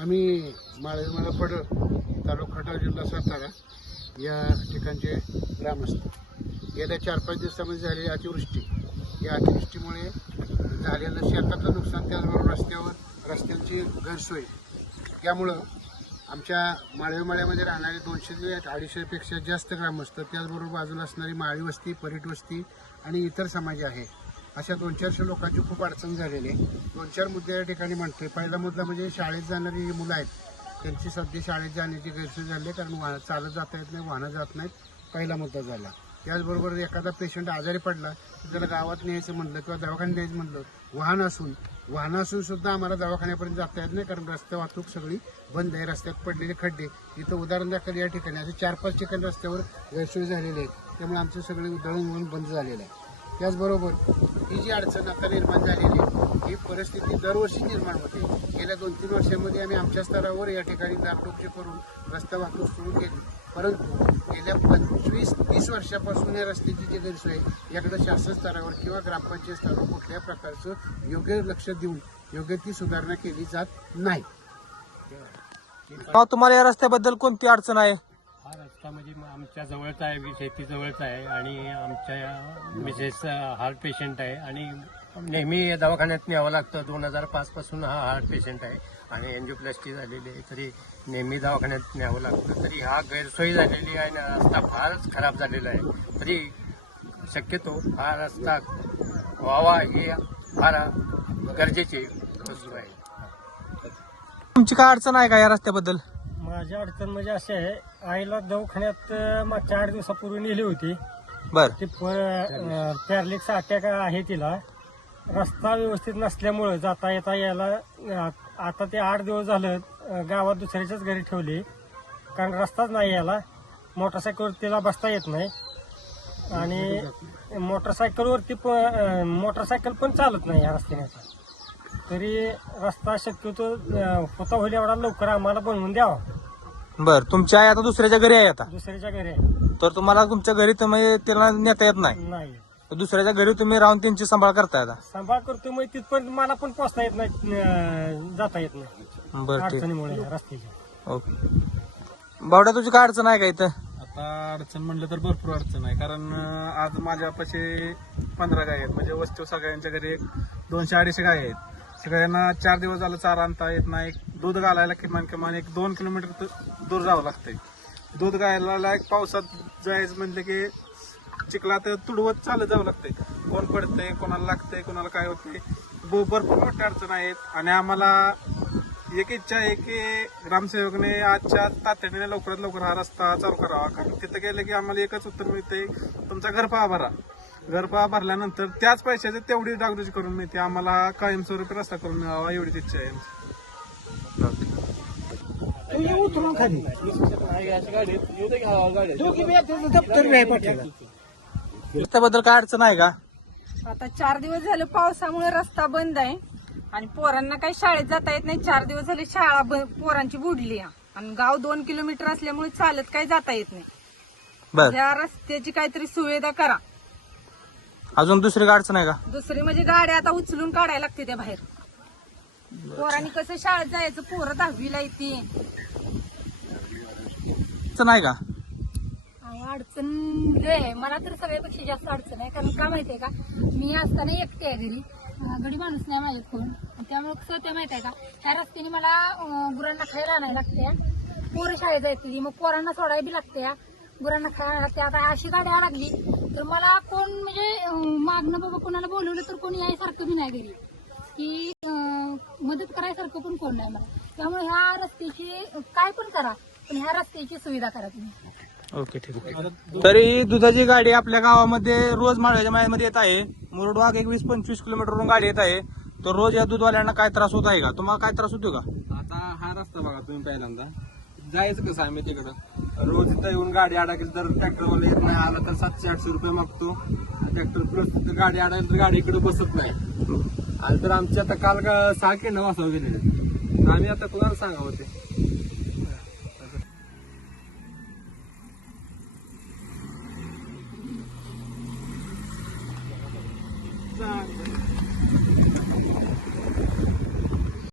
आम्ही माळेमाला पड तालुका खटाव जिल्हा सातारा या ठिकाणचे ग्रामस्थ. गेल्या चार पाच दिवसामध्ये झालेली अतिवृष्टी. या अतिवृष्टीमुळे झालेलं शेतातलं नुकसान त्याचबरोबर रस्त्यावर रस्त्यांची गैरसोय त्यामुळं आमच्या माळेमाळ्यामध्ये राहणारे दोनशे ते अडीचशेपेक्षा जास्त ग्रामस्थ त्याचबरोबर बाजूला असणारी माळी वस्ती परीट वस्ती आणि इतर समाज आहे. अशा दोन चारशे लोकांची खूप अडचण झालेली आहे. दोन चार मुद्दे या ठिकाणी म्हणतोय पहिला मुद्दा म्हणजे शाळेत जाणारी जी मुलं आहेत. त्यांची सध्या शाळेत जाण्याची गैरसोय झाली आहे कारण वाहन चालत जाता येत नाही वाहनं जात नाहीत. पहिला मुद्दा झाला. त्याचबरोबर एखादा पेशंट आजारी पडला तर त्याला गावात न्यायचं म्हणलं किंवा दवाखान्यात न्यायचं म्हणलं वाहन असून वाहन असून सुद्धा आम्हाला दवाखान्यापर्यंत जाता येत नाही कारण रस्ते वाहतूक सगळी बंद आहे. रस्त्यात पडलेले खड्डे. इथं उदाहरण दाखल या ठिकाणी. असे चार पाच ठिकाणी रस्त्यावर गैरसोय झालेली आहे. त्यामुळे आमचं सगळे दळणवळण बंद झालेलं आहे. त्याचबरोबर ही जी अडचण आता निर्माण झालेली आहे ही परिस्थिती दरवर्षी निर्माण होते. गेल्या दोन तीन वर्षामध्ये आम्ही आमच्या स्तरावर या ठिकाणी दारटोपचे करून रस्ता वाहतूक सुरू केली. परंतु गेल्या पंचवीस तीस वर्षापासून या रस्त्याची जी गैरसोय याकडे शासन स्तरावर किंवा ग्रामपंचायत स्तरावर कुठल्याही प्रकारचं योग्य लक्ष देऊन योग्य ती सुधारणा केली जात नाही. तुम्हाला या रस्त्याबद्दल कोणती अडचण आहे? रस्ता म्हणजे मग आमच्या जवळच आहे म्हणजे शेती जवळच आहे आणि आमच्या मिसेस हार्ट पेशंट आहे आणि नेहमी दवाखान्यात न्यावं लागतं. दोन हजार पाच पासून हा हार्ट पेशंट आहे आणि एन्जिओप्लास्टी झालेली आहे तरी नेहमी दवाखान्यात न्यावं लागतं. तरी हा गैरसोयी झालेली आहे आणि रस्ता फारच खराब झालेला आहे. तरी शक्यतो हा रस्ता व्हावा हे फार गरजेची वस्तू आहे. तुमची काय अडचण आहे का या रस्त्याबद्दल? माझी अडचण म्हणजे अशी आहे आईला दवाखान्यात मागच्या आठ दिवसापूर्वी नेली होती. बर. ती पॅरलिक्स अटॅक आहे तिला. रस्ता व्यवस्थित नसल्यामुळे जाता येता यायला आता ते आठ दिवस झालं गावात दुसऱ्याच्याच घरी ठेवली. कारण रस्ताच नाही यायला. मोटरसायकलवर तिला बसता येत नाही. आणि मोटरसायकलवरती पण अं, मोटरसायकल पण चालत नाही या रस्त्याने. तरी रस्ता शक्यतो होता होईल एवढा लवकर आम्हाला बनवून द्यावा. बर तुमची आई आता दुसऱ्याच्या घरी आहे आता? दुसऱ्याच्या घरी आहे. तर तुम्हाला तुमच्या घरी तुम्ही त्याला नेता येत नाही? दुसऱ्याच्या घरी तुम्ही राहून त्यांची सांभाळ करताय आता? सांभाळ करतो मग तिथपर्यंत मला पण पोचता येत नाही अं, जाता येत नाही. बर ठीक. अडचणीमुळे रस्त्याच्या. ओके. बावड्या तुझी काय अडचण आहे का इथं? आता अडचण म्हणलं तर भरपूर अडचण आहे कारण अं, आज माझ्यापाशी पंधरा गाय आहेत. म्हणजे वस्तू सगळ्यांच्या घरी एक दोनशे अडीचशे गाय आहेत. सगळ्यांना चार दिवस झालं चारा आणता येत नाही. दूध घालायला किमान किमान एक दोन किलोमीटर दूर जावं लागतंय. दूध घालायला एक पावसात जायचं म्हणलं की चिखला तर तुडवत चालत जावं लागतंय. कोण पडतंय कोणाला लागतंय कोणाला काय होतंय. भरपूर मोठ्या अडचण आहेत आणि आम्हाला एक इच्छा आहे की ग्रामसेवकने आजच्या तातडीने लवकरात लवकर हा रस्ता चालू करावा. कारण तिथं गेलं की आम्हाला एकच उत्तर मिळते तुमचा घर पाहा भरा घरपहा भरल्यानंतर त्याच पैशाची तेवढी डागडुजी करून मिळते. आम्हाला हा कायमस्वरूपी रस्ता करून मिळावा एवढीच इच्छा आहे आमची. रस्त्याबद्दल काय अडचण आहे का? आता चार दिवस झाले पावसामुळे रस्ता बंद आहे. आणि पोरांना काही शाळेत जाता येत नाही. चार दिवस झाले शाळा ब- पोरांची बुडली आहे. आणि गाव दोन किलोमीटर असल्यामुळे चालत काही जाता येत नाही. बर. या रस्त्याची काहीतरी सुविधा करा. अजून दुसरी अडचण आहे का? दुसरी म्हणजे गाड्या आता उचलून काढायला लागते त्या बाहेर. पोरांनी कसं शाळेत जायचं? पोरं दहावीला येते अडचण आहे का? अहो, अडचण लय आहे. मला तर सगळ्यापेक्षा जास्त अडचण आहे. कारण का माहितीये का? मी असताना एकटे आहे घरी. अं, गडी माणूस नाही माझ्या कोण. त्यामुळे कसं ते माहितीये का? ह्या रस्त्याने मला अं, गुरांना खायला आणायला लागते पोरं शाळेत जायची मग पोरांना सोडायला बी लागते गुरांना खायला लागते आता अशी गाडी आणायला लागली. तर मला कोण म्हणजे मागणं बाबा कोणाला बोलवलं तर कोणी यायसारखं बी नाही घरी. की मदत करायसारखं पण कोण नाही मला. त्यामुळे ह्या रस्त्याची काय पण करा पण ह्या रस्त्याची सुविधा करा तुम्ही. ओके ठीक आहे. तरी दुधाची गाडी आपल्या गावामध्ये रोज माळव्याच्या मायामध्ये येत आहे. मुरडवाग एक वीस पंचवीस किलोमीटरवरून गाडी येत आहे. तर रोज या दूधवाल्यांना काय त्रास होत आहे का? तुम्हाला काय त्रास होतो का? आता हा रस्ता बघा तुम्ही पहिल्यांदा. जायचं कसं आम्ही तिकडं? रोज इथं येऊन गाडी अडकली तर ट्रॅक्टरवाला येत नाही. आला तर सातशे आठशे रुपये मागतो. ट्रॅक्टर प्लस तिथं गाडी अडकली तर गाडी इकडे बसत नाही. आणि तर आमची आता काल का सहा केंड वाजता गेलेले. आम्ही आता कुणाला सांगावं ते?